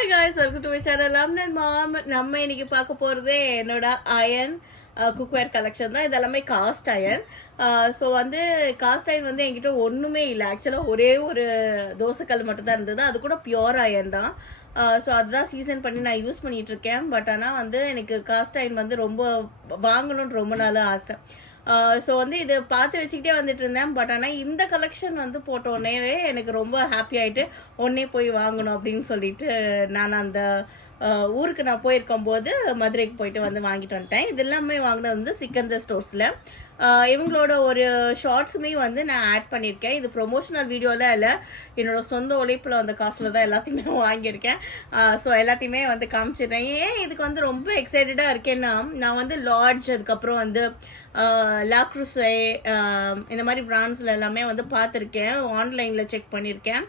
Hi guys, welcome to my channel. I'm and mom. நம்ம இன்னைக்கு பார்க்க போறதே என்னோட அயன் குக்வேர் கலெக்ஷன் தான். இதெல்லாமே காஸ்ட் அயன். ஸோ வந்து காஸ்ட் அயன் வந்து என்கிட்ட ஒன்றுமே இல்லை. ஆக்சுவலாக ஒரே ஒரு தோசைக்கல் மட்டும் தான் இருந்தது. அது கூட பியோர் அயன் தான். ஸோ அதுதான் சீசன் பண்ணி நான் யூஸ் பண்ணிட்டு இருக்கேன். பட் ஆனால் வந்து எனக்கு காஸ்ட் அயன் வந்து ரொம்ப வாங்கணும்னு ரொம்ப நாள் ஆசை. ஸோ வந்து இதை பார்த்து வச்சுக்கிட்டே வந்துட்டு இருந்தேன். பட் ஆனால் இந்த கலெக்ஷன் வந்து போட்டோடனே எனக்கு ரொம்ப ஹாப்பி ஆகிட்டு ஒன்னே போய் வாங்கணும் அப்படின்னு சொல்லிட்டு நான் அந்த ஊருக்கு நான் போயிருக்கும் போது மதுரைக்கு போயிட்டு வந்து வாங்கிட்டு வந்துட்டேன். இது எல்லாமே வாங்கினது வந்து சிக்கந்தர் ஸ்டோர்ஸில். இவங்களோட ஒரு ஷார்ட்ஸுமே வந்து நான் ஆட் பண்ணியிருக்கேன். இது ப்ரொமோஷனல் வீடியோவில் இல்லை, என்னோடய சொந்த உழைப்பில் அந்த காஸ்ட்டில் தான் எல்லாத்தையுமே வாங்கியிருக்கேன். ஸோ எல்லாத்தையுமே வந்து காமிச்சிடுறேன். ஏன் இதுக்கு வந்து ரொம்ப எக்ஸைட்டடாக இருக்கேன்னா, நான் வந்து லாட்ஜ், அதுக்கப்புறம் வந்து லாக்ரூஸே, இந்த மாதிரி பிராண்ட்ஸில் எல்லாமே வந்து பார்த்துருக்கேன், ஆன்லைனில் செக் பண்ணியிருக்கேன்.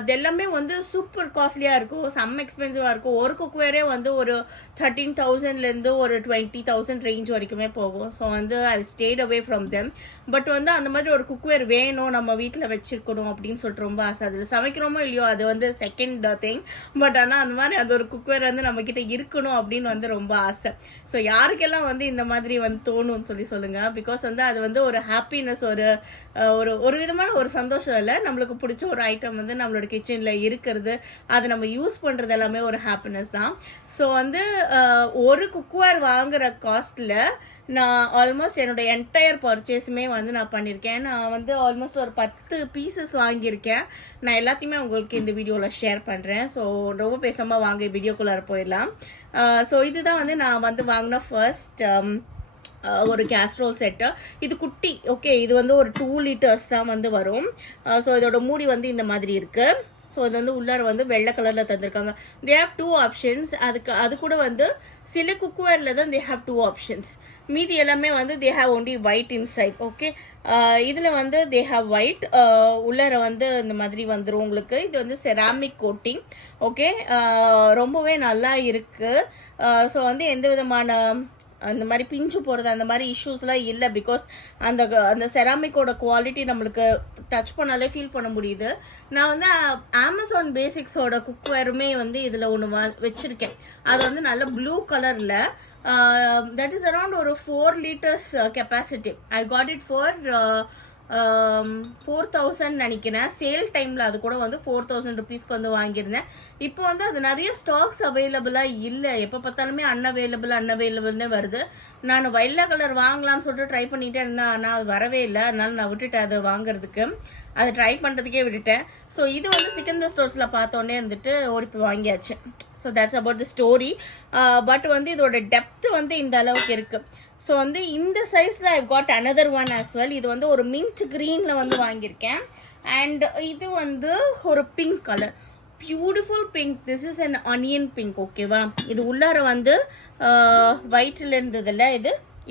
இது எல்லாமே வந்து சூப்பர் காஸ்ட்லியாக இருக்கும், செம்ம எக்ஸ்பென்சிவாக இருக்கும். ஒரு குக்வேரே வந்து ஒரு 13,000லேருந்து ஒரு 20,000 ரேஞ்ச் வரைக்குமே போகும். ஸோ வந்து I stayed away from them. But வந்து அந்த மாதிரி ஒரு குக்வேர் வேணும், நம்ம வீட்டில் வச்சுருக்கணும் அப்படின்னு சொல்லிட்டு ரொம்ப ஆசை. அதில் சமைக்கிறோமோ இல்லையோ, அது வந்து செகண்ட் திங். பட் ஆனால் அந்த மாதிரி அது ஒரு குக்வேர் வந்து நம்மக்கிட்ட இருக்கணும் அப்படின்னு வந்து ரொம்ப ஆசை. ஸோ யாருக்கெல்லாம் வந்து இந்த மாதிரி வந்து தோணும்னு சொல்லுங்கள். பிகாஸ் வந்து அது வந்து ஒரு ஹாப்பினஸ், ஒரு விதமான ஒரு சந்தோஷம் இல்லை. நம்மளுக்கு பிடிச்ச ஒரு ஐட்டம் வந்து நம்மளோட கிச்சனில் இருக்கிறது, அதை நம்ம யூஸ் பண்ணுறது எல்லாமே ஒரு ஹாப்பினஸ் தான். ஸோ வந்து ஒரு குக்வேர் வாங்குகிற காஸ்ட்டில் நான் ஆல்மோஸ்ட் என்னோடய என்டையர் பர்ச்சேஸுமே வந்து நான் பண்ணியிருக்கேன். நான் வந்து ஆல்மோஸ்ட் ஒரு 10 பீசஸ் வாங்கியிருக்கேன். நான் எல்லாத்தையுமே உங்களுக்கு இந்த வீடியோவில் ஷேர் பண்ணுறேன். ஸோ ரொம்ப பேசாமல் வாங்க வீடியோக்குள்ளார போயிடலாம். ஸோ இதுதான் வந்து நான் வந்து வாங்கின ஃபர்ஸ்ட் ஒரு கேஸ்ட்ரோல் செட்டு. இது குட்டி, ஓகே. இது வந்து ஒரு 2 liters தான் வந்து வரும். ஸோ இதோட மூடி வந்து இந்த மாதிரி இருக்குது. ஸோ இது வந்து உள்ளார வந்து வெள்ளை கலரில் தந்திருக்காங்க. They have 2 options. அது கூட வந்து சில குக்வேரில் தான் தே ஹேவ் 2 ஆப்ஷன்ஸ். மீதி எல்லாமே வந்து they have only white inside. Okay, இதில் வந்து தே ஹேவ் ஒயிட். உள்ளார வந்து இந்த மாதிரி வந்துடும் உங்களுக்கு. இது வந்து செராமிக் கோட்டிங். ஓகே, ரொம்பவே நல்லா இருக்குது. ஸோ வந்து எந்த விதமான அந்த மாதிரி பிஞ்சு போகிறது அந்த மாதிரி இஷ்யூஸ்லாம் இல்லை. பிகாஸ் அந்த செராமிக்கோட குவாலிட்டி நம்மளுக்கு டச் பண்ணாலே ஃபீல் பண்ண முடியுது. நான் வந்து அமேசான் பேசிக்ஸோட குக்வேருமே வந்து இதில் ஒன்று வச்சுருக்கேன். அது வந்து நல்ல ப்ளூ கலரில், தட் இஸ் அரவுண்ட் ஒரு 4 liters capacity. I got it for 4,000 நினைக்கிறேன். சேல் டைமில் அது கூட வந்து 4,000 rupeesக்கு வந்து வாங்கியிருந்தேன். இப்போ வந்து அது நிறைய ஸ்டாக்ஸ் அவைலபிளாக இல்லை. எப்போ பார்த்தாலுமே அன்அவைலபிள்னு வருது. நான் வெள்ளை கலர் வாங்கலாம்னு சொல்லிட்டு ட்ரை பண்ணிகிட்டே இருந்தேன், ஆனால் அது வரவே இல்லை. அதனால நான் விட்டுட்டேன் அதை வாங்குறதுக்கு, அதை ட்ரை பண்ணுறதுக்கே விட்டுட்டேன். ஸோ இது வந்து சிக்கந்தர் ஸ்டோர்ஸில் பார்த்தோன்னே இருந்துட்டு ஓடி போய் வாங்கியாச்சு. So that's about the story. But வந்து இதோட டெப்த் வந்து இந்த அளவுக்கு இருக்குது. ஸோ வந்து இந்த சைஸில் I've got another one as well. இது வந்து ஒரு மின்ட் க்ரீனில் வந்து வாங்கியிருக்கேன். அண்ட் இது வந்து ஒரு pink colour, beautiful pink. This is an onion pink. ஓகேவா, இது உள்ளார வந்து ஒயிட்டில் இருந்ததில்ல,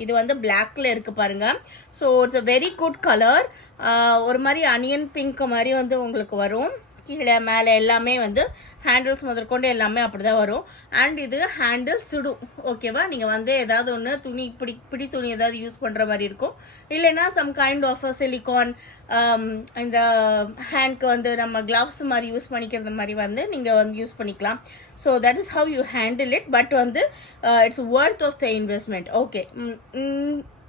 இது வந்து பிளாக்ல இருக்குது பாருங்கள். So it's a very good colour. ஒரு மாதிரி அனியன் பிங்க் மாதிரி வந்து உங்களுக்கு வரும். கீழே மேலே எல்லாமே வந்து ஹேண்டில்ஸ் முதற்கொண்டு எல்லாமே அப்படி தான் வரும். அண்ட் இது ஹேண்டில் சுடும். ஓகேவா, நீங்கள் வந்து ஏதாவது ஒன்று துணி பிடி துணி ஏதாவது யூஸ் பண்ணுற மாதிரி இருக்கும். இல்லைன்னா சம் கைண்ட் ஆஃப் சிலிகான், இந்த ஹேண்ட்க்கு வந்து நம்ம கிளவ்ஸ் மாதிரி யூஸ் பண்ணிக்கிறது மாதிரி வந்து நீங்கள் வந்து யூஸ் பண்ணிக்கலாம். So that is how you handle it. But வந்து it's worth of the investment. Okay,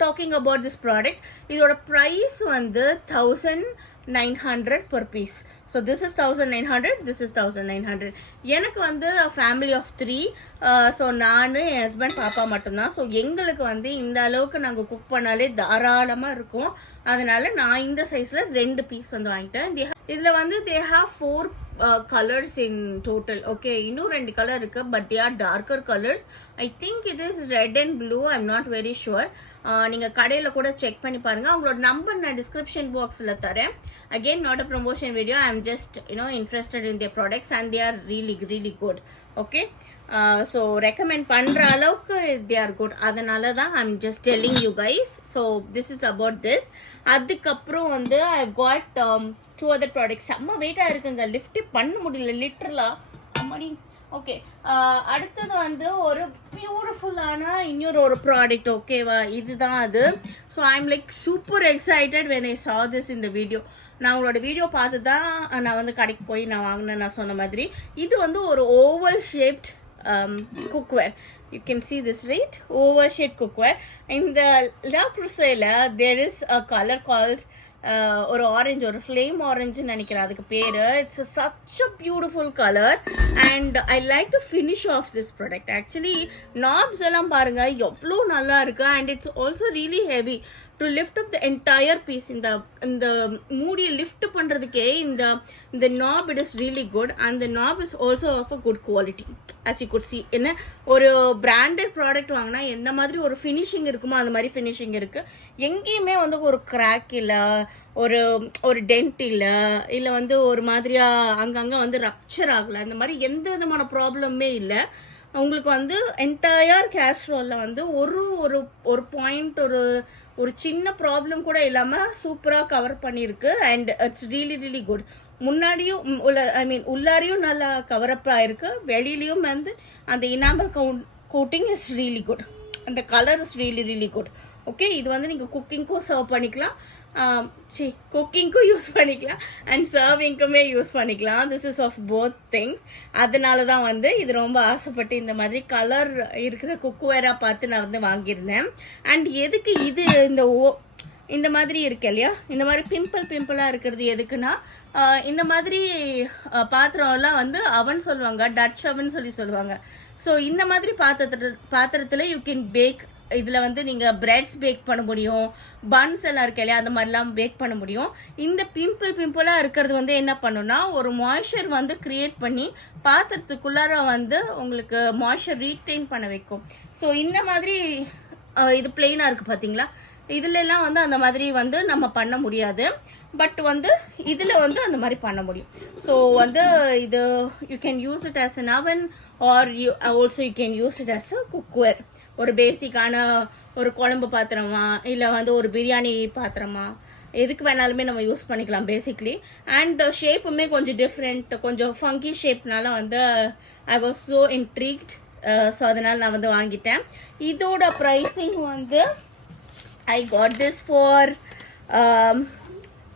talking about this product, இதோட ப்ரைஸ் வந்து 1,900 per piece. So this is 1,900, this is 1,900. எனக்கு வந்து ஃபேமிலி ஆஃப் 3. ஸோ நான், என் ஹஸ்பண்ட், பாப்பா மட்டும்தான். So எங்களுக்கு வந்து இந்த அளவுக்கு நாங்கள் குக் பண்ணாலே தாராளமாக இருக்கும். அதனால் நான் இந்த சைஸில் 2 பீஸ் வந்து வாங்கிட்டேன். இதில் வந்து they have 4 colors in total. Okay, இன்னும் 2 கலர் இருக்குது. But they are darker colors. I think it is red and blue. I'm not very sure. நீங்கள் கடையில் கூட செக் பண்ணி பாருங்கள். அவங்களோட நம்பர் நான் டிஸ்கிரிப்ஷன் பாக்ஸில் தரேன். Again, not a promotion video. I am just interested in their products and they are really good. Okay, so recommend பண்ணுற அளவுக்கு தே ஆர் குட். அதனால தான் I am just telling you guys. So this is about this. அதுக்கப்புறம் வந்து I got 2 other products. செம்ம வெயிட்டாக இருக்குங்க, lift பண்ண முடியல லிட்ரலாக. அம்மாடி. ஓகே, அடுத்தது வந்து ஒரு பியூட்டிஃபுல்லான இன்னொரு ப்ராடக்ட். ஓகேவா, இதுதான் அது. So I am like super excited when I saw this in the video. நான் உங்களோட வீடியோ பார்த்து தான் நான் வந்து கடைக்கு போய் நான் வாங்கினேன். நான் சொன்ன மாதிரி இது வந்து ஒரு oval shaped cookware. You can see this, right? Oval shaped cookware. In the Le Creuset, there is a color called ஒரு ஆரஞ்சு, ஒரு ஃப்ளேம் ஆரஞ்சுன்னு நினைக்கிறேன் அதுக்கு பேர். It's such a beautiful colour and I like the finish of this product. Actually knobs எல்லாம் பாருங்க எவ்வளோ நல்லா இருக்கு and it's also really heavy to lift up the entire piece. இந்த மூடியை லிஃப்ட் பண்ணுறதுக்கே இந்த knob it is really good and the knob is also of a good quality. As you could see, என்ன ஒரு பிராண்டட் ப்ராடக்ட் வாங்கினா எந்த மாதிரி ஒரு ஃபினிஷிங் இருக்குமோ அந்த மாதிரி ஃபினிஷிங் இருக்குது. எங்கேயுமே வந்து ஒரு கிராக் இல்லை, ஒரு டென்ட் இல்லை வந்து ஒரு மாதிரியாக அங்கங்கே வந்து ரப்சர் ஆகலை, இந்த மாதிரி எந்த விதமான ப்ராப்ளமே இல்லை. உங்களுக்கு வந்து என்டையர் கேஸ்ட்ரோலில் வந்து ஒரு பாயிண்ட் ஒரு சின்ன ப்ராப்ளம் கூட இல்லாமல் சூப்பராக கவர் பண்ணியிருக்கு அண்ட் இட்ஸ் ரியலி குட். முன்னாடியும் உள்ளாரையும் நல்லா கவரப் ஆகிருக்கு, வெளியிலையும் வந்து அந்த enamel coating is really good, அந்த colour is really good. Okay, இது வந்து நீங்கள் குக்கிங்க்கும் சர்வ் பண்ணிக்கலாம், குக்கிங்க்கும் யூஸ் பண்ணிக்கலாம் அண்ட் சர்விங்க்குமே யூஸ் பண்ணிக்கலாம். This is of both things. அதனால தான் வந்து இது ரொம்ப ஆசைப்பட்டு இந்த மாதிரி கலர் இருக்கிற குக்வேராக பார்த்து நான் வந்து வாங்கியிருந்தேன். அண்ட் எதுக்கு இது இந்த மாதிரி இருக்கு இல்லையா, இந்த மாதிரி பிம்பிளாக இருக்கிறது எதுக்குன்னா, இந்த மாதிரி பாத்திரம்லாம் வந்து அவன் சொல்லுவாங்க, டச் அவன் சொல்லுவாங்க. ஸோ இந்த மாதிரி பாத்திரத்தில் யூ கேன் பேக். இதில் வந்து நீங்கள் பிரெட்ஸ் பேக் பண்ண முடியும், பன்ஸ் எல்லாம் இருக்கு இல்லையா, அந்த மாதிரிலாம் பேக் பண்ண முடியும். இந்த பிம்பிளாக இருக்கிறது வந்து என்ன பண்ணுன்னா, ஒரு மாய்ஸ்சர் வந்து க்ரியேட் பண்ணி பாத்திரத்துக்குள்ளார வந்து உங்களுக்கு மாய்ஸ்சர் ரீட்டைன் பண்ண வைக்கும். ஸோ இந்த மாதிரி இது பிளெயினாக இருக்குது பார்த்தீங்களா, இதுலலாம் வந்து அந்த மாதிரி வந்து நம்ம பண்ண முடியாது, பட் வந்து இதில் வந்து அந்த மாதிரி பண்ண முடியும். ஸோ வந்து இது you can use it as an oven or you can use it as a cookware. ஒரு பேசிக்கான ஒரு குழம்பு பாத்திரமா இல்லை வந்து ஒரு பிரியாணி பாத்திரமா எதுக்கு வேணாலுமே நம்ம யூஸ் பண்ணிக்கலாம் பேசிக்லி. அண்ட் ஷேப்புமே கொஞ்சம் டிஃப்ரெண்ட், கொஞ்சம் ஃபங்கி ஷேப்னால வந்து ஐ வாஸ் ஸோ இன்ட்ரீக்ட். ஸோ அதனால் நான் வந்து வாங்கிட்டேன். இதோட ப்ரைஸிங் வந்து I got this for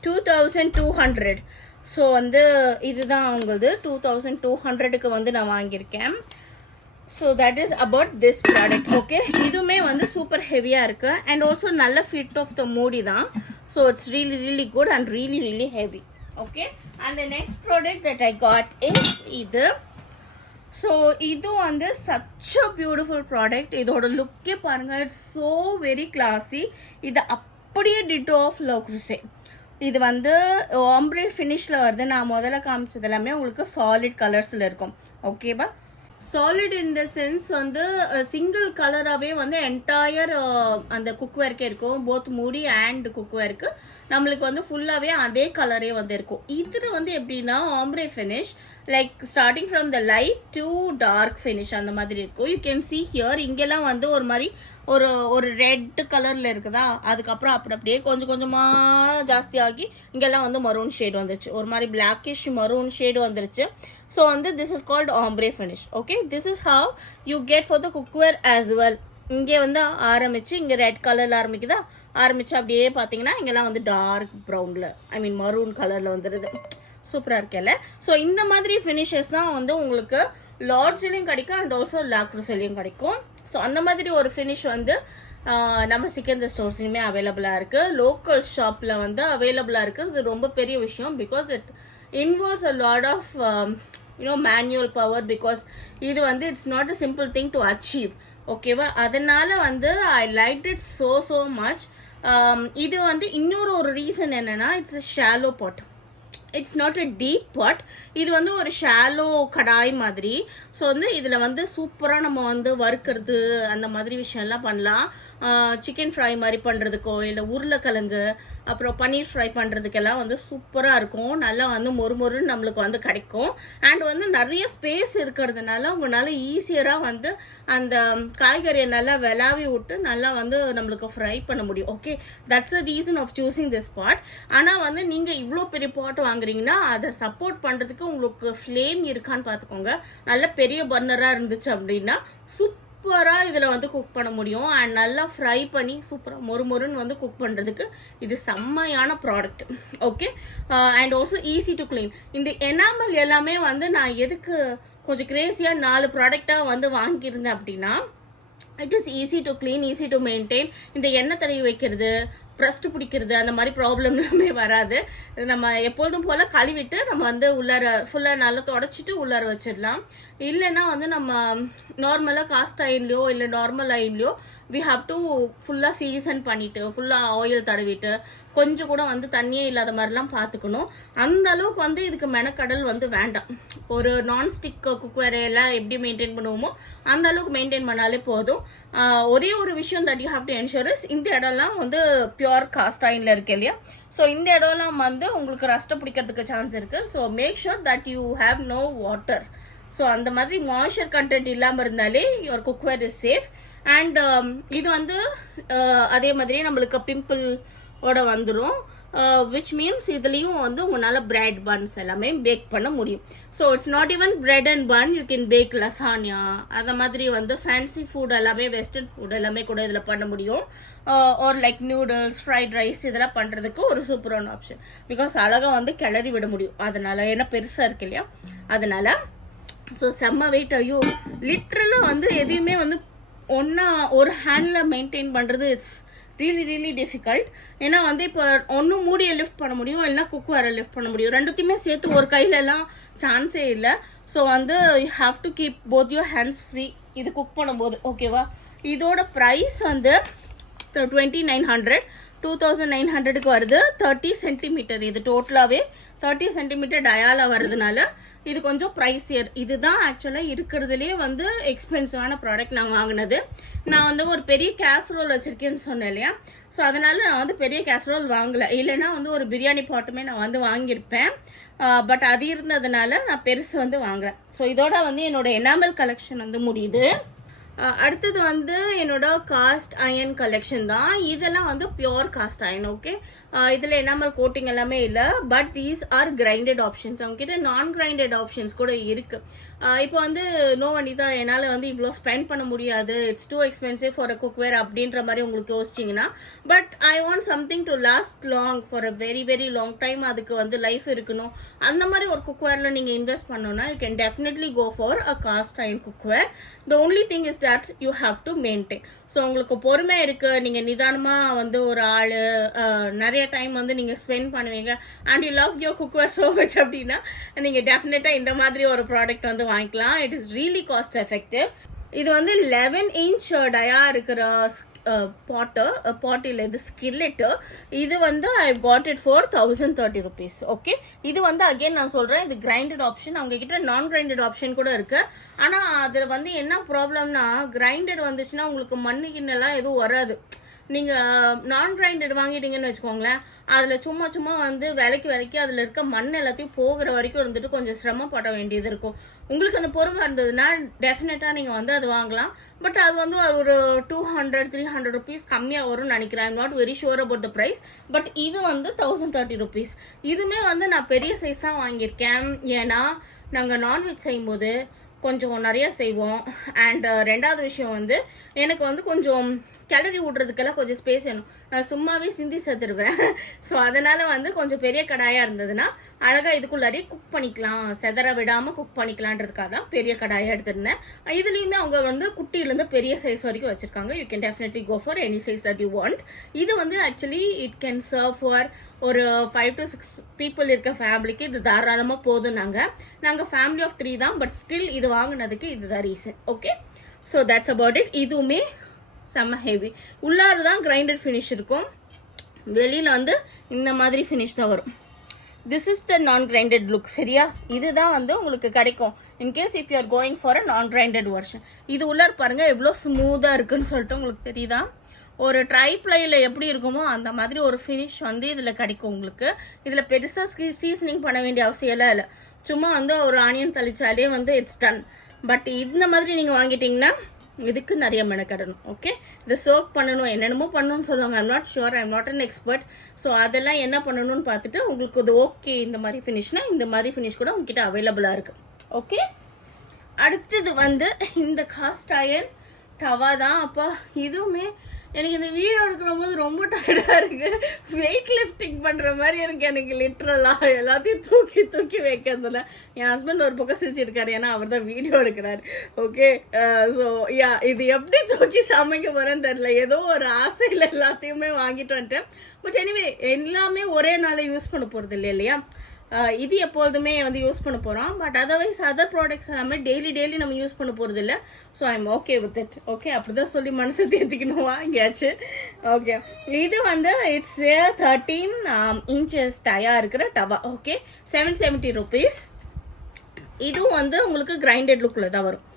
2200. So வந்து இதுதான் உங்களது 2200க்கு வந்து நான் வாங்கியிருக்கேன். So that is about this product. Okay, இதுவுமே வந்து சூப்பர் ஹெவியாக இருக்குது அண்ட் ஆல்சோ நல்ல ஃபிட் ஆஃப் த மூடி தான். So it's really good and really heavy. Okay, and the next product that I got is இது. ஸோ இது வந்து சச் அ பியூட்டிஃபுல் ப்ராடக்ட். இதோட லுக்கே பாருங்கள், இட்ஸ் ஸோ வெரி கிளாஸி. இது அப்படியே டிட்டோ ஆஃப் Le Creuset. இது வந்து ஆம்ப்ரே ஃபினிஷில் வருது. நான் முதல்ல காமிச்சது எல்லாமே உங்களுக்கு சாலிட் கலர்ஸில் இருக்கும். ஓகேவா, சாலிட் இன் த சென்ஸ் வந்து சிங்கிள் கலராகவே வந்து என்டையர் அந்த குக்வேர்க்கே இருக்கும், போத் மூடி அண்ட் குக்வேருக்கு நம்மளுக்கு வந்து ஃபுல்லாகவே அதே கலரே வந்து இருக்கும். இதில் வந்து எப்படின்னா ombre finish, like starting from the light to dark finish அந்த மாதிரி இருக்கும். யூ கேன் சி ஹியர், இங்கெல்லாம் வந்து ஒரு மாதிரி ஒரு ரெட் கலரில் இருக்குதா, அதுக்கப்புறம் அப்படியே கொஞ்சமாக ஜாஸ்தி ஆகி இங்கெல்லாம் வந்து மரூன் ஷேடு வந்துருச்சு, ஒரு மாதிரி பிளாக்கிஷ் மரூன் ஷேடு வந்துருச்சு. ஸோ வந்து this is called ombre finish. Okay, this is how you get for the cookware as well. இங்கே வந்து ஆரம்பிச்சு இங்கே ரெட் கலரில் ஆரம்பிச்சு அப்படியே பார்த்தீங்கன்னா இங்கெல்லாம் வந்து டார்க் ப்ரௌனில் மரூன் கலரில் வந்துடுது. சூப்பராக இருக்கல. ஸோ இந்த மாதிரி ஃபினிஷஸ் தான் வந்து உங்களுக்கு லார்ஜ்லேயும் கிடைக்கும் அண்ட் ஆல்சோ Le Creusetலையும் கிடைக்கும். ஸோ அந்த மாதிரி ஒரு ஃபினிஷ் வந்து நம்ம சிக்கந்தர் ஸ்டோர்ஸ்லையுமே அவைலபிளாக இருக்குது. லோக்கல் ஷாப்பில் வந்து அவைலபிளாக இருக்குது. இது ரொம்ப பெரிய விஷயம், because it involves a lot of manual power, because இது வந்து it's not a simple thing to achieve. ஓகேவா, அதனால வந்து I liked it so much. இது வந்து இன்னொரு ரீசன் என்னன்னா, it's a shallow pot. It's not a deep pot. இது வந்து ஒரு ஷாலோ கடாய் மாதிரி. ஸோ வந்து இதில் வந்து சூப்பராக நம்ம வந்து வறுக்கிறது அந்த மாதிரி விஷயம்லாம் பண்ணலாம். சிக்கன் ஃப்ரை மாதிரி பண்ணுறதுக்கோ இல்லை உருளைக்கிழங்கு அப்புறம் பன்னீர் ஃப்ரை பண்ணுறதுக்கெல்லாம் வந்து சூப்பராக இருக்கும். நல்லா வந்து மொறுன்னு நம்மளுக்கு வந்து கிடைக்கும். அண்ட் வந்து நிறைய ஸ்பேஸ் இருக்கிறதுனால உங்களால் ஈஸியராக வந்து அந்த காய்கறியை நல்லா விளாவி விட்டு நல்லா வந்து நம்மளுக்கு ஃப்ரை பண்ண முடியும். Okay, that's a reason of choosing this pot. ஆனால் வந்து நீங்கள் இவ்வளோ பெரிய பாட் வாங்குறீங்கன்னா அதை சப்போர்ட் பண்ணுறதுக்கு உங்களுக்கு ஃப்ளேம் இருக்கான்னு பார்த்துக்கோங்க. நல்ல பெரிய பர்னராக இருந்துச்சு அப்படின்னா சூப்பராக இதில் வந்து குக் பண்ண முடியும். அண்ட் நல்லா ஃப்ரை பண்ணி சூப்பராக மொறுன்னு வந்து குக் பண்ணுறதுக்கு இது செம்மையான product. Okay, and also easy to clean. இந்த எனாமல் எல்லாமே வந்து நான் எதுக்கு கொஞ்சம் கிரேசியாக 4 ப்ராடக்டாக வந்து வாங்கியிருந்தேன் அப்படின்னா, it is easy to clean, easy to maintain. இந்த எண்ணெய் தடவி வைக்கிறது, ப்ரஸ்ட்டு பிடிக்கிறது, அந்த மாதிரி ப்ராப்ளம் எல்லாமே வராது. நம்ம எப்பொழுதும் போல் கழுவிட்டு நம்ம வந்து உள்ளார ஃபுல்லாக நல்லா தொடச்சிட்டு உள்ளார வச்சிடலாம். இல்லைன்னா வந்து நம்ம நார்மலாக காஸ்ட் அயன்லையோ இல்லை நார்மல் அயன்லையோ வி ஹாவ் டு ஃபுல்லாக சீசன் பண்ணிவிட்டு ஃபுல்லாக ஆயில் தடவிட்டு கொஞ்சம் கூட வந்து தண்ணியே இல்லாத மாதிரிலாம் பார்த்துக்கணும். அந்த அளவுக்கு வந்து இதுக்கு மெனக்கடல் வந்து வேண்டாம். ஒரு நான்ஸ்டிக் குக்வேர் எல்லாம் எப்படி மெயின்டைன் பண்ணுவோமோ அந்த அளவுக்கு மெயின்டைன் பண்ணாலே போதும். ஒரே ஒரு விஷயம் that you have to ensure is, இந்த இடம்லாம் வந்து பியூர் காஸ்ட் அயனில் இருக்கு இல்லையா, ஸோ இந்த இடம்லாம் வந்து உங்களுக்கு ரஸ்ட்டை பிடிக்கிறதுக்கு சான்ஸ் இருக்குது. So make sure that you have no water. So அந்த மாதிரி மாய்ஸ்சர் கண்டென்ட் இல்லாமல் இருந்தாலே your cookware is safe. And இது வந்து அதே மாதிரி நம்மளுக்கு பிம்பிளோட வந்துடும், விச் மீன்ஸ் இதுலேயும் வந்து உங்களால் பிரெட் பன்ஸ் எல்லாமே பேக் பண்ண முடியும். So it's not even bread and bun, you can bake lasagne, அந்த மாதிரி வந்து ஃபேன்சி ஃபுட் எல்லாமே, வெஸ்டர்ன் ஃபுட் எல்லாமே கூட இதில் பண்ண முடியும். ஒரு லைக் நியூடல்ஸ், ஃப்ரைட் ரைஸ் இதெல்லாம் பண்ணுறதுக்கு ஒரு சூப்பரான ஆப்ஷன். பிகாஸ் அழகாக வந்து கிளறி விட முடியும் அதனால், ஏன்னா பெருசாக இருக்கு இல்லையா அதனால். ஸோ செம்ம வெயிட். ஐயோ, லிட்ரலாக வந்து எதையுமே வந்து ஒன்றா ஒரு ஹேண்டில் மெயின்டைன் பண்ணுறது இட்ஸ் ரியலி டிஃபிகல்ட். ஏன்னா வந்து இப்போ ஒன்றும் மூடியை லிஃப்ட் பண்ண முடியும், இல்லைன்னா குக்வேரை லிஃப்ட் பண்ண முடியும். ரெண்டுத்தையுமே சேர்த்து ஒரு கையிலலாம் சான்ஸே இல்லை. ஸோ வந்து you have to keep both your hands free இது குக் பண்ணும்போது. ஓகேவா, இதோட ப்ரைஸ் வந்து 2900, 2900க்கு வருது. 30 சென்டிமீட்டர் இது டோட்டலாகவே 30 சென்டிமீட்டர் டயால வருதுனால இது கொஞ்சம் ப்ரைஸியர். இதுதான் ஆக்சுவலாக இருக்கிறதுலே வந்து எக்ஸ்பென்சிவான ப்ராடக்ட் நான் வாங்கினது. நான் வந்து ஒரு பெரிய கேஸ்ரோல் வச்சுருக்கேன்னு சொன்னேன் இல்லையா, ஸோ அதனால் நான் வந்து பெரிய கேஸ்ரோல் வாங்கலை. இல்லைன்னா வந்து ஒரு பிரியாணி பாட்டுமே நான் வந்து வாங்கியிருப்பேன். பட் அது இருந்ததுனால நான் பெருசு வந்து வாங்குறேன். ஸோ இதோட வந்து என்னோட எனாமல் கலெக்ஷன் வந்து முடியுது. அடுத்தது வந்து என்னோட காஸ்ட் அயன் கலெக்ஷன் தான். இதெல்லாம் வந்து பியோர் காஸ்ட் அயன். ஓகே, இதில் எனாமல் கோட்டிங் எல்லாமே இல்லை, but these are grinded options. அவங்ககிட்ட நான் கிரைண்டட் ஆப்ஷன்ஸ் கூட இருக்குது. இப்போ வந்து நோ வனிதா, என்னால் வந்து இவ்வளோ ஸ்பெண்ட் பண்ண முடியாது, it's too expensive for a cookware அப்படின்ற மாதிரி உங்களுக்கு யோசிச்சிங்கன்னா, but I want something to last long for a very long time, அதுக்கு வந்து லைஃப் இருக்கணும், அந்த மாதிரி ஒரு குக்வேரில் நீங்கள் இன்வெஸ்ட் பண்ணோன்னா you can definitely go for a cast iron cookware. The only thing is that you have to maintain. So உங்களுக்கு பொறுமை இருக்குது, நீங்கள் நிதானமாக வந்து ஒரு ஆள் நிறைய டைம் வந்து நீங்கள் ஸ்பெண்ட் பண்ணுவீங்க and you love your cookware so much அப்படின்னா நீங்கள் டெஃபினட்டாக இந்த மாதிரி ஒரு ப்ராடக்ட் வந்து வாங்கிக்கலாம். It is really cost effective. இது வந்து 11 inch டயா இருக்கிற பாட் இல்லை, இது ஸ்கில்லெட்டு. இது வந்து ஐ got it for 1030 rupees. Okay, இது வந்து அகெயின் நான் சொல்கிறேன், இது கிரைண்டட் ஆப்ஷன். அவங்க கிட்ட நான் கிரைண்டட் ஆப்ஷன் கூட இருக்குது. ஆனால் அதில் வந்து என்ன ப்ராப்ளம்னா, கிரைண்டட் வந்துச்சுன்னா உங்களுக்கு மண்ணுக்கின்னெல்லாம் எதுவும் வராது. நீங்கள் நான் கிரைண்டட் வாங்கிட்டீங்கன்னு வச்சுக்கோங்களேன், அதில் சும்மா வந்து விலைக்கு அதில் இருக்க மண் எல்லாத்தையும் போகிற வரைக்கும் இருந்துட்டு கொஞ்சம் சிரமப்பட வேண்டியது இருக்கும். உங்களுக்கு அந்த பொறுமை இருந்ததுன்னா டெஃபினட்டாக நீங்கள் வந்து அது வாங்கலாம். பட் அது வந்து ஒரு 200-300 rupees கம்மியாக வரும்னு நினைக்கிறேன். I'm not very sure about the price. But இது வந்து 1030 rupees. இதுவுமே வந்து நான் பெரிய சைஸ் தான் வாங்கியிருக்கேன். ஏன்னா நாங்கள் நான்வெஜ் செய்யும்போது கொஞ்சம் நிறையா செய்வோம். அண்ட் ரெண்டாவது விஷயம் வந்து எனக்கு வந்து கொஞ்சம் கிளறி விட்றதுக்கெல்லாம் கொஞ்சம் ஸ்பேஸ் வேணும். நான் சும்மாவே சிந்தி செத்துருவேன். ஸோ அதனால் வந்து கொஞ்சம் பெரிய கடாயாக இருந்ததுன்னா அழகாக இதுக்குள்ளாரியே குக் பண்ணிக்கலாம், செதற விடாமல் குக் பண்ணிக்கலான்றதுக்காக தான் பெரிய கடாயாக எடுத்துருந்தேன். இதுலேயுமே அவங்க வந்து குட்டியிலேருந்து பெரிய சைஸ் வரைக்கும் வச்சுருக்காங்க. You can definitely go for any size that you want. இது வந்து actually it can serve for ஒரு 5 to 6 people இருக்க ஃபேமிலிக்கு இது தாராளமாக போதும். நாங்கள் ஃபேமிலி ஆஃப் 3 தான். பட் ஸ்டில் இது வாங்கினதுக்கு இதுதான் reason. Okay, so that's about it. இதுவுமே செம்ம ஹெவி. உள்ளார தான் கிரைண்டட் ஃபினிஷ் இருக்கும், வெளியில் வந்து இந்த மாதிரி ஃபினிஷ் தான் வரும். திஸ் இஸ் த நான் கிரைண்டட் லுக். சரியா, இதுதான் வந்து உங்களுக்கு கிடைக்கும் in case if you are going for a நான் கிரைண்டட் வெர்ஷன். இது உள்ளார பாருங்கள் எவ்வளோ ஸ்மூத்தாக இருக்குன்னு சொல்லிட்டு உங்களுக்கு தெரியுதா? ஒரு ட்ரைப்ளையில் எப்படி இருக்குமோ அந்த மாதிரி ஒரு ஃபினிஷ் வந்து இதில் கிடைக்கும் உங்களுக்கு. இதில் பெருசாக சீசனிங் பண்ண வேண்டிய அவசியம்லாம் இல்லை. சும்மா வந்து ஒரு ஆனியன் தளிச்சாலே வந்து இட்ஸ் டன். பட் இந்த மாதிரி நீங்கள் வாங்கிட்டீங்கன்னா இதுக்கு நிறைய மெனக்கடணும். ஓகே, இதை சர்வ் பண்ணணும், என்னென்னமோ பண்ணணும்னு சொல்லுவாங்க. I'm not sure, I'm not an expert. So அதெல்லாம் என்ன பண்ணணும்னு பார்த்துட்டு உங்களுக்கு இது ஓகே இந்த மாதிரி ஃபினிஷ்னால் இந்த மாதிரி ஃபினிஷ் கூட உங்ககிட்ட அவைலபிளாக இருக்குது. ஓகே, அடுத்தது வந்து இந்த காஸ்ட் அயன் டவா தான். அப்பா இதுவுமே எனக்கு இந்த வீடியோ எடுக்கிற போது ரொம்ப டயர்டாக இருக்குது. வெயிட் லிஃப்டிங் பண்ணுற மாதிரி இருக்குது எனக்கு லிட்ரலாக. எல்லாத்தையும் தூக்கி தூக்கி வைக்கிறதுல என் ஹஸ்பண்ட் ஒரு பக்கம் சிரிச்சிருக்காரு, ஏன்னா அவர் தான் வீடியோ எடுக்கிறாரு. ஓகே, ஸோ யா, இது எப்படி தூக்கி சமைக்க போகிறேன்னு தெரில. ஏதோ ஒரு ஆசையில் எல்லாத்தையுமே வாங்கிட்டு வந்துட்டேன். பட் எனிவே எல்லாமே ஒரே நாளில் யூஸ் பண்ண போகிறது இல்லையா. இது எப்பொழுதுமே வந்து யூஸ் பண்ண போகிறோம். பட் அதர்வைஸ் அதர் ப்ராடக்ட்ஸ் எல்லாமே டெய்லி நம்ம யூஸ் பண்ண போகிறது இல்லை. So I am okay with it. Okay, அப்படி தான் சொல்லி மனசை தேர்த்திக்கணுமா எங்கேயாச்சு. ஓகே, இது வந்து இட்ஸ் 13 inches டயா இருக்கிற டவா. Okay, 770 rupees. இதுவும் வந்து உங்களுக்கு கிரைண்டட் லுக்கில் தான் வரும்.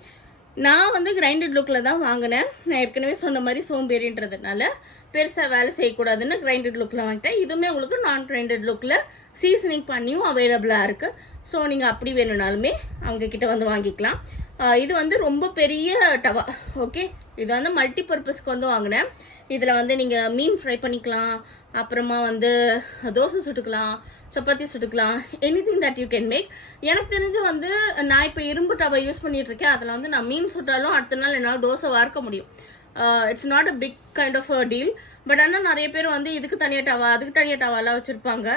நான் வந்து கிரைண்டட் லுக்கில் தான் வாங்கினேன். நான் ஏற்கனவே சொன்ன மாதிரி சோம்பேறின்றதுனால பெருசாக வேலை செய்யக்கூடாதுன்னு கிரைண்டட் லுக்கில் வாங்கிட்டேன். இதுவுமே உங்களுக்கு நான் கிரைண்டட் லுக்கில் சீசனிங் பண்ணியும் அவைலபிளாக இருக்குது. ஸோ நீங்கள் அப்படி வேணும்னாலுமே அவங்கக்கிட்ட வந்து வாங்கிக்கலாம். இது வந்து ரொம்ப பெரிய டவா. ஓகே, இது வந்து மல்டி பர்பஸ்க்கு வந்து வாங்கினேன். இதில் வந்து நீங்கள் மீன் ஃப்ரை பண்ணிக்கலாம், அப்புறமா வந்து தோசை சுட்டுக்கலாம், சப்பாத்தி சுட்டுக்கலாம், anything that you can make. எனக்கு தெரிஞ்சு வந்து நான் இப்போ இரும்பு டவா யூஸ் பண்ணிகிட்டு இருக்கேன். அதில் வந்து நான் மீன் சுட்டாலும் அடுத்த நாள் என்னால் தோசை வார்க்க முடியும். It's not a big kind of a deal. But ஆனால் நிறைய பேர் வந்து இதுக்கு தனியாக டவா அதுக்கு தனியாக டவாலாம் வச்சுருப்பாங்க.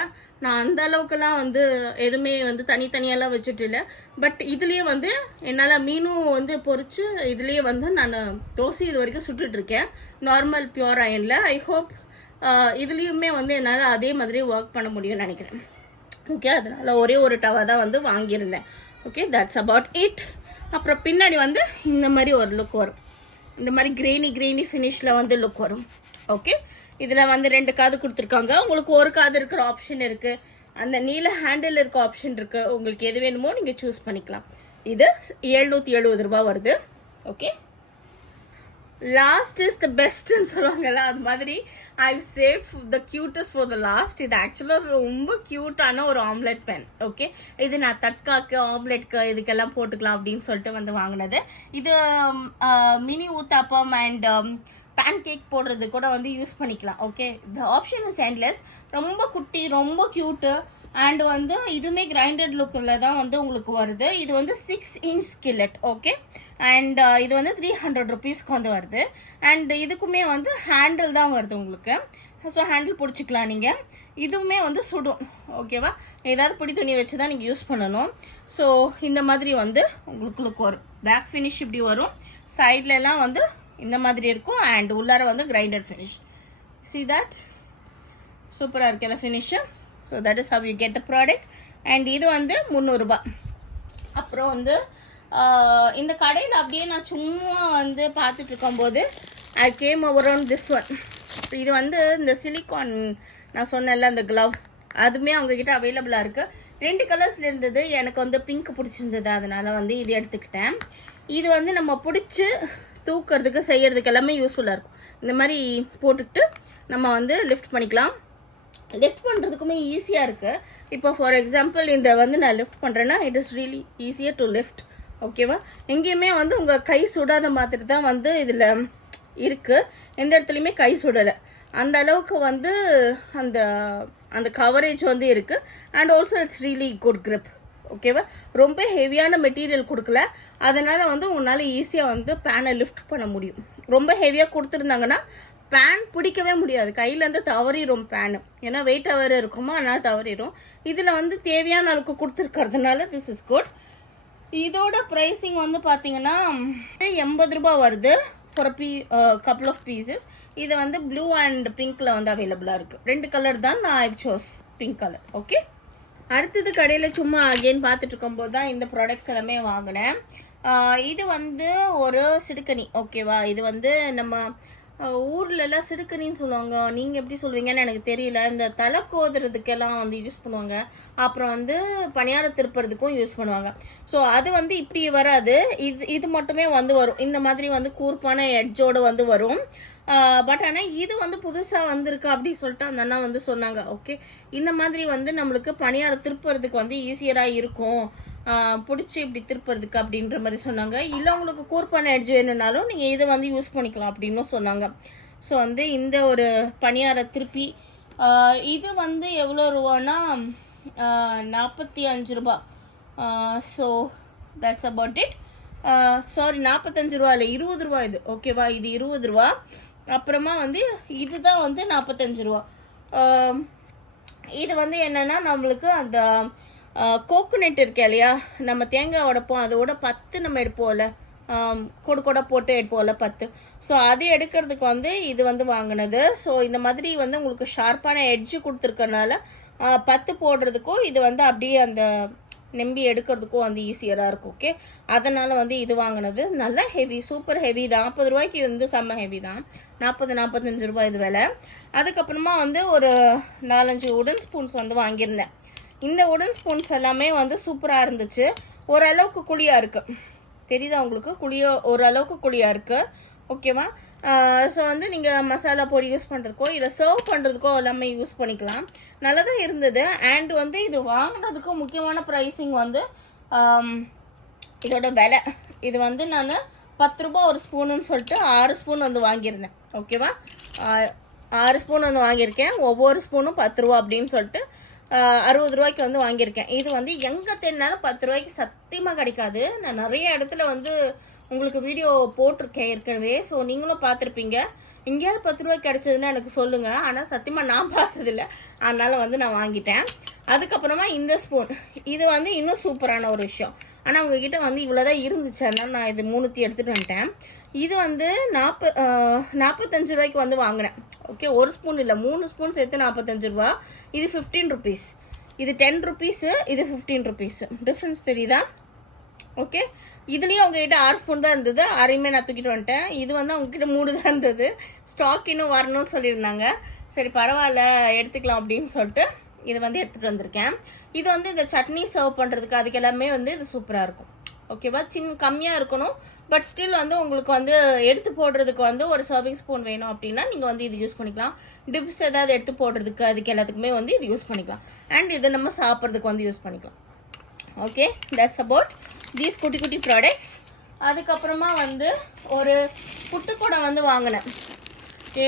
நான் அந்த அளவுக்குலாம் வந்து எதுவுமே வந்து தனித்தனியாலாம் வச்சுட்டு இல்லை. பட் இதுலேயே வந்து என்னால் மீனும் வந்து பொரிச்சு இதுலேயே வந்து நான் தோசை இது வரைக்கும் சுட்டுட்ருக்கேன் நார்மல் பியூர் அயனில். ஐ ஹோப் இதுலேயுமே வந்து என்னால் அதே மாதிரி ஒர்க் பண்ண முடியும்னு நினைக்கிறேன். ஓகே, அதனால் ஒரே ஒரு டவா தான் வந்து வாங்கியிருந்தேன். Okay, that's about it. அப்புறம் பின்னாடி வந்து இந்த மாதிரி ஒரு லுக் வரும். இந்த மாதிரி கிரெயினி ஃபினிஷில் வந்து லுக் வரும். ஓகே, இதில் வந்து 2 காது கொடுத்துருக்காங்க. உங்களுக்கு ஒரு காது இருக்கிற ஆப்ஷன் இருக்குது, அந்த நீல ஹேண்டில் இருக்க ஆப்ஷன் இருக்குது. உங்களுக்கு எது வேணுமோ நீங்கள் சூஸ் பண்ணிக்கலாம். இது 770 ரூபா வருது. ஓகே, லாஸ்ட் இஸ் த பெஸ்ட்னு சொல்லுவாங்கல்ல, அது மாதிரி ஐ save the cutest for the last. இது ஆக்சுவலாக ரொம்ப க்யூட்டான ஒரு ஆம்லெட் பேன். ஓகே, இது நான் தட்காக்கு ஆம்லெட்க்கு இதுக்கெல்லாம் போட்டுக்கலாம் அப்படின்னு சொல்லிட்டு வந்து வாங்கினது. இது mini uttapam and pancake போடுறது கூட வந்து யூஸ் பண்ணிக்கலாம். Okay, the option is endless. ரொம்ப குட்டி, ரொம்ப க்யூட்டு. அண்ட் வந்து இதுவுமே கிரைண்டட் லுக்கில் தான் வந்து உங்களுக்கு வருது. இது வந்து 6 inch skillet. ஓகே, அண்ட் இது வந்து 300 rupeesக்கு வந்து வருது. அண்ட் இதுக்குமே வந்து ஹேண்டில் தான் வருது உங்களுக்கு. ஸோ ஹேண்டில் பிடிச்சிக்கலாம் நீங்கள். இதுவுமே வந்து சுடும். ஓகேவா, ஏதாவது பிடி துணி வச்சு தான் நீங்கள் யூஸ் பண்ணணும். ஸோ இந்த மாதிரி வந்து உங்களுக்கு லுக் வரும். பேக் ஃபினிஷ் இப்படி வரும், சைட்லலாம் வந்து இந்த மாதிரி இருக்கும். அண்ட் உள்ளார வந்து கிரைண்டட் ஃபினிஷ். see that சூப்பராக இருக்குல்ல finish. So that is how you get the product. And இது வந்து 300 ரூபா. அப்புறம் வந்து இந்த கடையில் அப்படியே நான் சும்மா வந்து பார்த்துட்டு இருக்கும்போது I came over on this one. இது வந்து இந்த சிலிக்கான் நான் சொன்னேன்ல அந்த க்ளவ், அதுவுமே அவங்கக்கிட்ட அவைலபிளாக இருக்குது. 2 கலர்ஸில் இருந்தது. எனக்கு வந்து பிங்க் பிடிச்சிருந்தது, அதனால் வந்து இது எடுத்துக்கிட்டேன். இது வந்து நம்ம பிடிச்சி தூக்கிறதுக்கு செய்கிறதுக்கு எல்லாமே யூஸ்ஃபுல்லாக இருக்கும். இந்த மாதிரி போட்டுக்கிட்டு நம்ம வந்து லிஃப்ட் பண்ணிக்கலாம். லிஃப்ட் பண்ணுறதுக்குமே ஈஸியாக இருக்குது. இப்போ ஃபார் எக்ஸாம்பிள் இந்த வந்து நான் லிஃப்ட் பண்ணுறேன்னா it is really easier to lift. ஓகேவா, எங்கேயுமே வந்து உங்கள் கை சுடாத மாதிரி தான் வந்து இதில் இருக்குது. எந்த இடத்துலையுமே கை சுடலை. அந்த அளவுக்கு வந்து அந்த அந்த கவரேஜ் வந்து இருக்குது. And also it's really good grip. ஓகேவா, ரொம்ப ஹெவியான மெட்டீரியல் கொடுக்கல. அதனால் வந்து உங்களால் ஈஸியாக வந்து பேனை லிஃப்ட் பண்ண முடியும். ரொம்ப ஹெவியாக கொடுத்துருந்தாங்கன்னா பேன் பிடிக்கவே முடியாது, கையிலேருந்து தவறிடும் பேனு. ஏன்னா வெயிட்டாக வேறு இருக்குமா, அதனால் தவறிடும். இதில் வந்து தேவையான அளவுக்கு கொடுத்துருக்கிறதுனால திஸ் இஸ் குட். இதோட ப்ரைஸிங் வந்து பார்த்தீங்கன்னா 80 ரூபா வருது ஃபார் couple of pieces. இது வந்து ப்ளூ அண்ட் பிங்க்கில் வந்து அவைலபிளாக இருக்குது. 2 கலர் தான், நான் I chose pink colour. Okay, அடுத்தது கடையில் சும்மா அகெயின் பார்த்துட்டு இருக்கும்போது தான் இந்த ப்ராடக்ட்ஸ் எல்லாமே வாங்கினேன். இது வந்து ஒரு சிடுக்கணி. ஓகேவா, இது வந்து நம்ம ஊர்லெல்லாம் சிடுக்கணின்னு சொல்லுவாங்க, நீங்கள் எப்படி சொல்லுவீங்கன்னு எனக்கு தெரியல. இந்த தலை கோதுறதுக்கெல்லாம் வந்து யூஸ் பண்ணுவாங்க. அப்புறம் வந்து பணியாரம் திருப்புறதுக்கும் யூஸ் பண்ணுவாங்க. ஸோ அது வந்து இப்படி வராது, இது மட்டுமே வந்து வரும். இந்த மாதிரி வந்து கூர்ப்பான எட்ஜோடு வந்து வரும். பட் ஆனால் இது வந்து புதுசாக வந்திருக்கு அப்படி சொல்லிட்டு அந்த அண்ணா வந்து சொன்னாங்க. ஓகே, இந்த மாதிரி வந்து நம்மளுக்கு பணியாரம் திருப்புறதுக்கு வந்து ஈஸியராக இருக்கும், பிடிச்சி இப்படி திருப்புறதுக்கு அப்படின்ற மாதிரி சொன்னாங்க. இல்லை உங்களுக்கு கூர்ப்பான எட்ஜ் வேணும்னாலும் நீங்கள் இதை வந்து யூஸ் பண்ணிக்கலாம் அப்படின்னும் சொன்னாங்க. ஸோ வந்து இந்த ஒரு பணியார திருப்பி இது வந்து எவ்வளோ ரூபான்னா 45 ரூபா. So that's about it. Sorry 45 ரூபா இல்லை 20 ரூபா இது, ஓகேவா? இது 20 ரூபா. அப்புறமா வந்து இதுதான் வந்து 45 ரூபா. இது வந்து என்னென்னா நம்மளுக்கு அந்த கோகோனட் இருக்கு இல்லையா, நம்ம தேங்காய் உடைப்போம், அதோட 10 நம்ம எடுப்போம்ல, கொடை போட்டு எடுப்போம்ல 10. ஸோ அது எடுக்கிறதுக்கு வந்து இது வந்து வாங்கினது. ஸோ இந்த மாதிரி வந்து உங்களுக்கு ஷார்ப்பான எட்ஜு கொடுத்துருக்கனால 10 போடுறதுக்கும் இது வந்து அப்படியே அந்த நம்பி எடுக்கிறதுக்கும் வந்து ஈஸியராக இருக்கும். ஓகே, அதனால் வந்து இது வாங்கினது. நல்லா ஹெவி, சூப்பர் ஹெவி. 40 ரூபாய்க்கு வந்து செம்ம ஹெவி தான். 40-45 ரூபாய் இது விலை. அதுக்கப்புறமா வந்து ஒரு 4-5 உடன் ஸ்பூன்ஸ் வந்து வாங்கியிருந்தேன். இந்த உடன் ஸ்பூன்ஸ் எல்லாமே வந்து சூப்பராக இருந்துச்சு. ஓரளவுக்கு குழியாக இருக்குது, தெரியுதா உங்களுக்கு? ஓரளவுக்கு குழியாக இருக்குது, ஓகேவா? ஸோ வந்து நீங்கள் மசாலா பொடி யூஸ் பண்ணுறதுக்கோ இல்லை சர்வ் பண்ணுறதுக்கோ எல்லாமே யூஸ் பண்ணிக்கலாம். நல்லா தான் இருந்தது. அண்ட் வந்து இது வாங்கினதுக்கு முக்கியமான ப்ரைஸிங் வந்து இதோட விலை. இது வந்து நான் 10 ரூபா ஒரு ஸ்பூனுன்னு சொல்லிட்டு 6 ஸ்பூன் வந்து வாங்கியிருந்தேன், ஓகேவா? 6 ஸ்பூன் வந்து வாங்கியிருக்கேன். ஒவ்வொரு ஸ்பூனும் 10 ரூபா அப்படின்னு சொல்லிட்டு 60 ரூபாய்க்கு வந்து வாங்கியிருக்கேன். இது வந்து எங்கே தேடினாலும் 10 ரூபாய்க்கு சத்தியமாக கிடைக்காது. நான் நிறைய இடத்துல வந்து உங்களுக்கு வீடியோ போட்டிருக்கேன் ஏற்கனவே. ஸோ நீங்களும் பார்த்துருப்பீங்க. எங்கேயாவது 10 ரூபாய்க்கு கிடைச்சதுன்னா எனக்கு சொல்லுங்கள். ஆனால் சத்தியமாக நான் பார்த்ததில்ல, அதனால் வந்து நான் வாங்கிட்டேன். அதுக்கப்புறமா இந்த ஸ்பூன், இது வந்து இன்னும் சூப்பரான ஒரு விஷயம். ஆனால் உங்ககிட்ட வந்து இவ்வளோதான் இருந்துச்சு, அதனால் நான் இது 3 எடுத்துகிட்டு வந்துட்டேன். இது வந்து 45 ரூபாய்க்கு வந்து வாங்கினேன். ஓகே, ஒரு ஸ்பூன் இல்லை 3 ஸ்பூன் சேர்த்து 45 ரூபா. இது 15 ருபீஸ். இது 10 ருபீஸு, இது 15 ருபீஸு. டிஃப்ரென்ஸ் தெரியுதா? ஓகே, இதுலேயும் அவங்ககிட்ட 6 ஸ்பூன் தான் இருந்தது, 6யுமே நான் தூக்கிட்டு வந்துட்டேன். இது வந்து அவங்ககிட்ட 3 தான் இருந்தது. ஸ்டாக் இன்னும் வரணும்னு சொல்லியிருந்தாங்க. சரி பரவாயில்ல எடுத்துக்கலாம் அப்படின்னு சொல்லிட்டு இது வந்து எடுத்துகிட்டு வந்திருக்கேன். இது வந்து இந்த சட்னி சர்வ் பண்ணுறதுக்கு அதுக்கு எல்லாமே வந்து இது சூப்பராக இருக்கும், ஓகேவா? கம்மியாக இருக்கணும், பட் ஸ்டில் வந்து உங்களுக்கு வந்து எடுத்து போடுறதுக்கு வந்து ஒரு சர்விங் ஸ்பூன் வேணும் அப்படின்னா நீங்கள் வந்து இது யூஸ் பண்ணிக்கலாம். டிப்ஸ் ஏதாவது எடுத்து போடுறதுக்கு அதுக்கு எல்லாத்துக்குமே வந்து இது யூஸ் பண்ணிக்கலாம். அண்ட் இது நம்ம சாப்பிட்றதுக்கு வந்து யூஸ் பண்ணிக்கலாம். ஓகே, தட்ஸ் அபவுட் தீஸ் குட்டி குட்டி ப்ராடக்ட்ஸ். அதுக்கப்புறமா வந்து ஒரு புட்டுக்கூடம் வந்து வாங்கினேன்.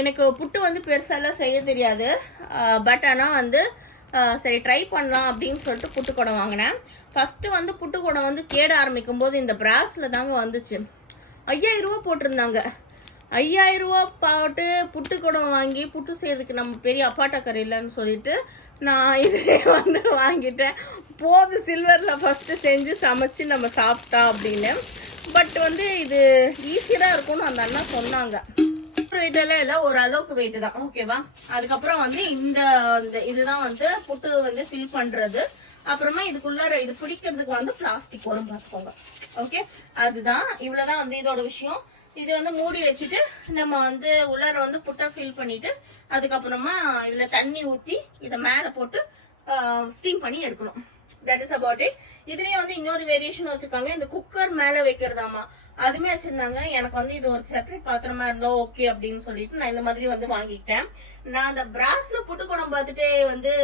எனக்கு புட்டு வந்து பெருசாலாம் செய்ய தெரியாது, பட் ஆனால் வந்து சரி ட்ரை பண்ணலாம் அப்படின்னு சொல்லிட்டு புட்டுக்கூடம் வாங்கினேன். ஃபஸ்ட்டு வந்து புட்டுக்கூடம் வந்து தேட ஆரம்பிக்கும் போது இந்த பிராஸில் தாங்க வந்துச்சு. 5000 ரூபா போட்டிருந்தாங்க. 5000 ரூபா போட்டு புட்டுக்கூடம் வாங்கி புட்டு செய்யறதுக்கு நம்ம பெரிய அப்பாட்டக்கரை இல்லைன்னு சொல்லிட்டு நான் இதே வந்து வாங்கிட்டேன். போது சில்வரில் ஃபஸ்ட்டு செஞ்சு சமைச்சு நம்ம சாப்பிட்டா அப்படின்னு. பட் வந்து இது ஈஸியாக இருக்கும்னு அந்த அண்ணா சொன்னாங்க. வெயிட்டெல்லாம் இல்லை, ஓரளவுக்கு வெயிட்டு தான், ஓகேவா? அதுக்கப்புறம் வந்து இந்த இதுதான் வந்து புட்டு வந்து ஃபில் பண்ணுறது. அப்புறமா இதுக்குள்ளார இது பிடிக்கிறதுக்கு வந்து பிளாஸ்டிக் வரும் பார்த்துக்கோங்க. ஓகே, அதுதான், இவ்வளோதான் வந்து இதோட விஷயம். இது வந்து மூடி வச்சுட்டு நம்ம வந்து உள்ளார வந்து புட்டை ஃபில் பண்ணிட்டு அதுக்கப்புறமா இதில் தண்ணி ஊற்றி இதை மேலே போட்டு ஸ்டீம் பண்ணி எடுக்கணும். That is about it. இதுலேயே வந்து இன்னொரு வேரியேஷன் வச்சுருக்காங்க, இந்த குக்கர் மேலே வைக்கிறதாமா, அதுமே வச்சுருந்தாங்க. எனக்கு வந்து இது ஒரு செப்பரேட் பாத்திரமா இருந்தால் ஓகே அப்படின்னு சொல்லிட்டு நான் இந்த மாதிரி வந்து வாங்கிட்டேன். நான் அந்த பிராஸில் புட்டுக்கூடம் பார்த்துட்டே வந்து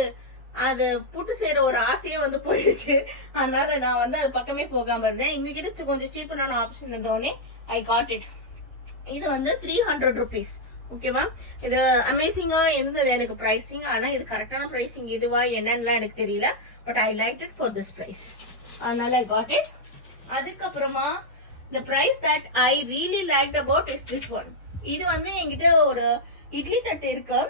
அது புட்டு செய்யற ஒரு ஆசையே வந்து போயிடுச்சு. அதனால நான் வந்து அது பக்கமே போகாம இருந்தேன். இங்ககிட்ட கொஞ்சம் சீப்பான ஆப்ஷன் இருந்தோடனே ஐ காட் இட். இது வந்து 300 ருபீஸ், ஓகேவா? இது அமேசிங்கா இருந்தது எனக்கு பிரைசிங். ஆனா இது கரெக்டான பிரைசிங் இதுவா என்னன்னு எனக்கு தெரியல, but I like it for this price, அதனால ஐ காட் இட். அதுக்கப்புறமா the price that I really liked about is this one. இது வந்து என்கிட்ட ஒரு இட்லி தட்டு இருக்கு,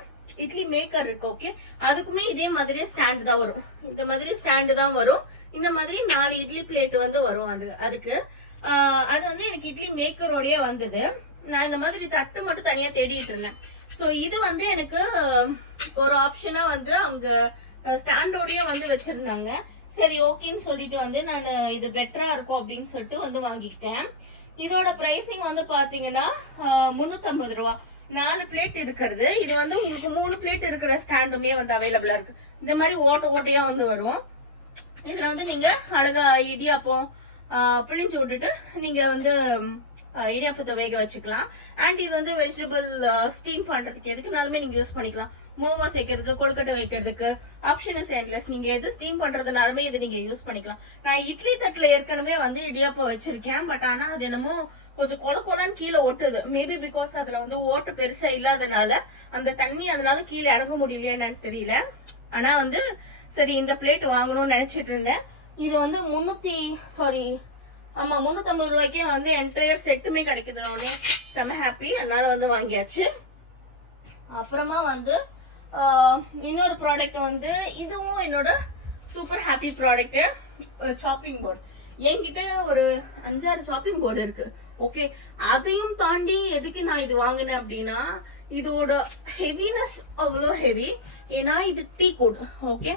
இட்லி மேக்கர் இருக்கு. ஓகே, அதுக்குமே இதே மாதிரி ஸ்டாண்ட் தான் வரும். இந்த மாதிரி ஸ்டாண்டு தான் வரும். இந்த மாதிரி 4 இட்லி பிளேட் வந்து வரும். அதுக்கு அது வந்து எனக்கு இட்லி மேக்கரோடய வந்தது. நான் இந்த மாதிரி தட்டு மட்டும் தனியா தேடிட்டு இருந்தேன். ஸோ இது வந்து எனக்கு ஒரு ஆப்ஷனா வந்து அவங்க ஸ்டாண்டோடய வந்து வச்சிருந்தாங்க. சரி ஓகேன்னு சொல்லிட்டு வந்து நான் இது பெட்டரா இருக்கும் அப்படின்னு சொல்லிட்டு வந்து வாங்கிக்கிட்டேன். இதோட பிரைசிங் வந்து பாத்தீங்கன்னா 350 ரூபா. 4 பிளேட் இருக்கிறது. இது வந்து உங்களுக்கு 3 பிளேட் இருக்கிற ஸ்டாண்டுமே வந்து அவைலபிளா இருக்கு. இந்த மாதிரி ஓட்டையா வந்து வரும். இதுல வந்து நீங்க அழகா இடியாப்பம் பிழிஞ்சு விட்டுட்டு நீங்க வந்து இடியாப்பத்தை வேக வச்சுக்கலாம். அண்ட் இது வந்து வெஜிடபிள் ஸ்டீம் பண்றதுக்கு எதுக்குனாலுமே நீங்க யூஸ் பண்ணிக்கலாம். மோமோஸ் வைக்கிறதுக்கு, கொழுக்கட்டை வைக்கிறதுக்கு ஆப்ஷன் இஸ் எண்ட்லெஸ். நீங்க எது ஸ்டீம் பண்றதுனாலுமே இது நீங்க யூஸ் பண்ணிக்கலாம். நான் இட்லி தட்டுல ஏற்கனவே வந்து இடியாப்பம் வச்சிருக்கேன். பட் ஆனா அது என்னமோ கொஞ்சம் கொலன்னு கீழே ஒட்டுது. மேபி பிகாஸ் அதுல வந்து ஓட்டு பெருசா இல்லாதனால அந்த தண்ணி அதனால கீழே இறங்க முடியலையா என்னன்னு தெரியல. ஆனா வந்து சரி இந்த பிளேட் வாங்கணும்னு நினைச்சிட்டு இருந்தேன். இது வந்து ஆமா 350 ரூபாய்க்கே வந்து என்டையர் செட்டுமே கிடைக்குது. உடனே செம ஹாப்பி, அதனால வந்து வாங்கியாச்சு. அப்புறமா வந்து இன்னொரு ப்ராடக்ட் வந்து இதுவும் என்னோட super happy product, shopping board. என்கிட்ட ஒரு 5-6 ஷாப்பிங் போர்டு இருக்கு. ஓகே, அதையும் தாண்டி எதுக்கு நான் இது வாங்கினேன் அப்படின்னா, இதோட ஹெவினஸ் அவ்வளோ ஹெவி. ஏன்னா இது டீ குட். ஓகே,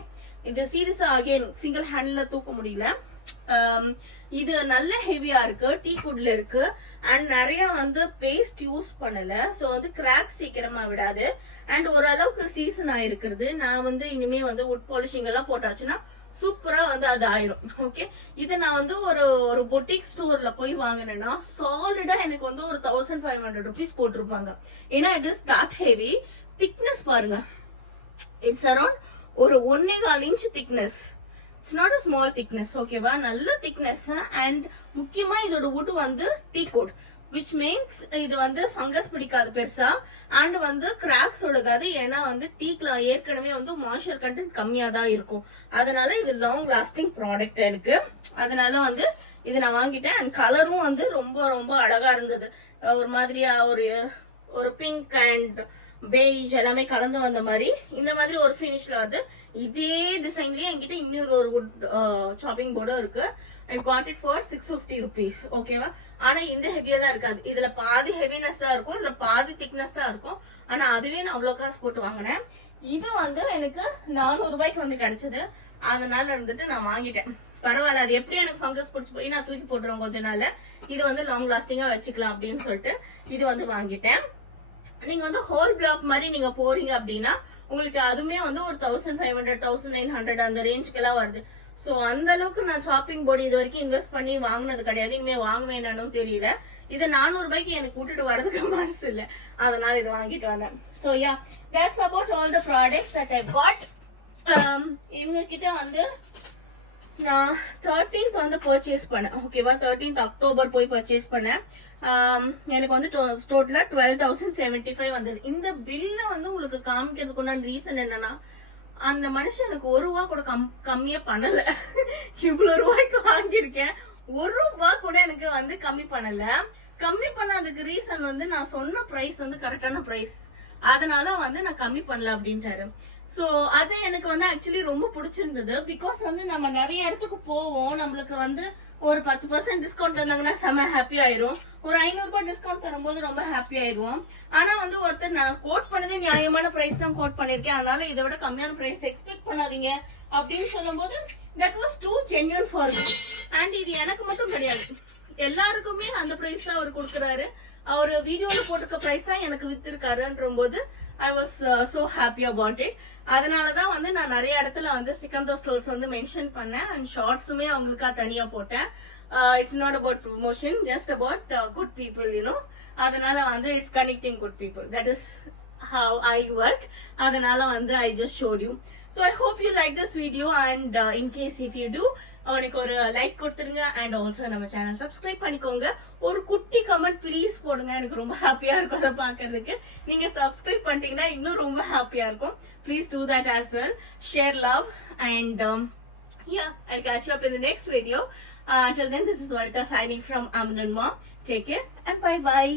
இது சீரியஸா அகைன் சிங்கிள் ஹேண்ட்ல தூக்க முடியல. இது நல்ல ஹெவியா இருக்கு, டீ குட்ல இருக்கு. அண்ட் நிறைய வந்து பேஸ்ட் யூஸ் பண்ணல, சோ வந்து கிராக் சீக்கிரமா விடாது. அண்ட் ஓரளவுக்கு சீசன் ஆயிருக்கிறது. நான் வந்து இனிமே வந்து வுட் பாலிஷிங் எல்லாம் போட்டாச்சுன்னா சூப்பரா வந்து அது ஆயிரும். ஓகே, இதை நான் வந்து ஒரு பொட்டிக் ஸ்டோர்ல போய் வாங்கினேன்னா சாலிடா எனக்கு வந்து ஒரு 1500 rupees போட்டிருப்பாங்க. ஏன்னா it is that heavy. Thickness பாருங்க, இட்ஸ் அரௌண்ட் ஒரு 1.25 inch thickness. It's not a small thickness. ஓகேவா, நல்ல திக்னஸ். அண்ட் முக்கியமா இதோட வுட் வந்து டீ குட், விச் மீன்ஸ் இது வந்து ஃபங்கஸ் பிடிக்காது பெருசா. அண்ட் வந்து கிராக்ஸ் ஒழுகாது. ஏன்னா வந்து டீக்ல ஏற்கனவே வந்து மாய்ஸ்சர் கண்டென்ட் கம்மியா தான் இருக்கும். அதனால இது லாங் லாஸ்டிங் ப்ராடக்ட் எனக்கு. அதனால வந்து இது நான் வாங்கிட்டேன். அண்ட் கலரும் வந்து ரொம்ப ரொம்ப அழகா இருந்தது. ஒரு மாதிரியா ஒரு பிங்க் அண்ட் பெய்ஜ் எல்லாமே கலந்து வந்த மாதிரி இந்த மாதிரி ஒரு ஃபினிஷ்ல வருது. இதே டிசைன்லயே என்கிட்ட இன்னொரு ஒரு வுட் சாப்பிங் போர்டும் இருக்கு. I got it for 650 rupees. ஓகேவா, ஆனா இந்த ஹெவியா தான் இருக்காது. இதுல பாதி ஹெவினஸ் தான் இருக்கும், இதுல பாதி திக்னஸ் தான் இருக்கும். ஆனா அதுவே நான் அவ்வளவு காசு போட்டு வாங்கினேன். இது வந்து எனக்கு 400 ரூபாய்க்கு வந்து கிடைச்சது. அதனால வந்துட்டு நான் வாங்கிட்டேன். பரவாயில்ல, அது எப்படி எனக்கு ஃபங்கஸ் பிடிச்சி போய் நான் தூக்கி போட்டுருவேன் கொஞ்ச நாள். இது வந்து லாங் லாஸ்டிங்கா வச்சுக்கலாம் அப்படின்னு சொல்லிட்டு இது வந்து வாங்கிட்டேன். நீங்க வந்து ஹோல் பிளாக் மாதிரி நீங்க போறீங்க அப்படின்னா உங்களுக்கு அதுமே வந்து ஒரு 1500 1900 அந்த ரேஞ்சுக்கு எல்லாம் வருது. சோ அந்த அளவுக்கு நான் ஷாப்பிங் போர்டு இது வரைக்கும் இன்வெஸ்ட் பண்ணி வாங்கினது கிடையாது. இனிமே வாங்குவேன்னு தெரியல. இது 400 ரூபாய்க்கு எனக்கு கூட்டிட்டு வரதுக்கு மனசு இல்ல, அதனால இது வாங்கிட்டு வந்தேன். So yeah, that's about all the products that I got. இவங்க கிட்ட வந்து நான் 13th வந்து பர்ச்சேஸ் பண்ணேன். ஓகேவா, 13th அக்டோபர் போய் பர்ச்சேஸ் பண்ணேன். எனக்கு வந்து டோட்டலா 12,075 வந்தது. இந்த பில்ல வந்து உங்களுக்கு காமிக்கிறதுக்குண்டான ரீசன் என்னன்னா, அந்த மனுஷன் எனக்கு 1 ரூபா கூட கம்மியா பண்ணல. இவ்வளவு ரூபாய்க்கு வாங்கியிருக்கேன், 1 ரூபா கூட எனக்கு வந்து கம்மி பண்ணல. கம்மி பண்ணாததுக்கு ரீசன் வந்து நான் சொன்ன பிரைஸ் வந்து கரெக்டான பிரைஸ், அதனால வந்து நான் கம்மி பண்ணல அப்படின்ட்டாரு. சோ அது எனக்கு வந்து ஆக்சுவலி ரொம்ப பிடிச்சிருந்தது. பிகாஸ் வந்து நம்ம நிறைய இடத்துக்கு போவோம், நம்மளுக்கு வந்து ஒரு 10% டிஸ்கவுண்ட் தந்தாங்கன்னா செம ஹாப்பி ஆயிரும். ஒரு 500 ரூபாய் டிஸ்கவுண்ட் தரும்போது ரொம்ப ஹாப்பி ஆயிருவோம். ஆனா வந்து ஒருத்தர் நான் கோட் பண்ணதே நியாயமான பிரைஸ் தான் கோட் பண்ணிருக்கேன், அதனால இதை விட கம்மியான பிரைஸ் எக்ஸ்பெக்ட் பண்ணாதீங்க அப்படின்னு சொல்லும் போது that was too genuine for me. And இது எனக்கு மட்டும் கிடையாது, எல்லாருக்குமே அந்த பிரைஸ் தான் அவர் கொடுக்குறாரு. அவர் வீடியோல போட்டுக்க பிரைஸ் தான் எனக்கு வித்திருக்காருன்ற போது I was so happy about it. அதனாலதான் வந்து நான் நிறைய இடத்துல வந்து சிக்கந்தோ ஸ்டோர்ஸ் வந்து மென்ஷன் பண்ணேன். அண்ட் ஷார்ட்ஸுமே அவங்களுக்கா தனியா போட்டேன். It's not about promotion, just about good people, you know. அதனால வந்து it's connecting good people. That is have I work. அதனால வந்து I just ஷோட் you. So I hope you like this video, and in case if you do, அவனுக்கு ஒரு like கொடுத்துருங்க. And also நம்ம channel subscribe பண்ணிக்கோங்க. ஒரு குட்டி கமெண்ட் ப்ளீஸ் போடுங்க, எனக்கு ரொம்ப ஹாப்பியா இருக்கும் அதை பாக்குறதுக்கு. நீங்க சப்ஸ்கிரைப் பண்ணிட்டீங்கன்னா இன்னும் ரொம்ப ஹாப்பியா இருக்கும். Please do that as well. Share love, and yeah, I'll catch you up in the next video. Until then, this is Varita signing from Amnan Mom. Take care and bye bye.